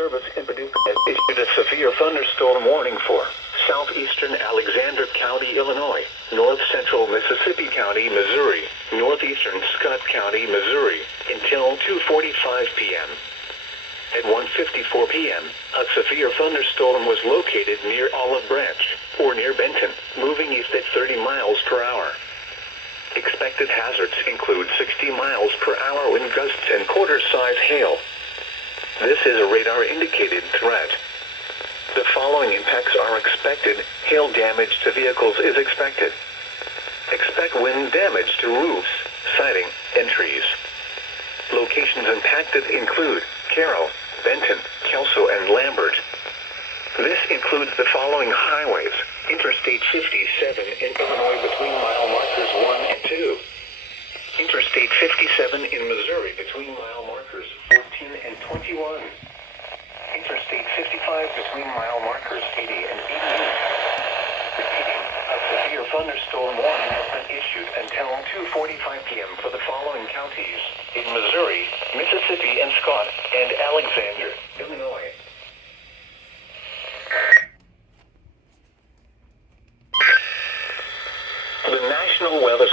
Service in Paducah has issued a severe thunderstorm warning for southeastern Alexander County, Illinois, north central Mississippi County, Missouri, northeastern Scott County, Missouri, until 2:45 p.m. At 1:54 p.m., a severe thunderstorm was located near Olive Branch, or near Benton, moving east at 30 miles per hour. Expected hazards include 60 miles per hour wind gusts and quarter-size hail. This is a radar-indicated threat. The following impacts are expected. Hail damage to vehicles is expected. Expect wind damage to roofs, siding, and trees. Locations impacted include Carroll, Benton, Kelso, and Lambert. This includes the following highways: Interstate 57 in Illinois between mile markers 1 and 2. Interstate 57 in Missouri between mile markers 14 and 21. Interstate 55 between mile markers 80 and 88. Repeating, a severe thunderstorm warning has been issued until 2:45 p.m. for the following counties in Missouri, Mississippi, and Scott, and Alexander, Illinois. The National Weather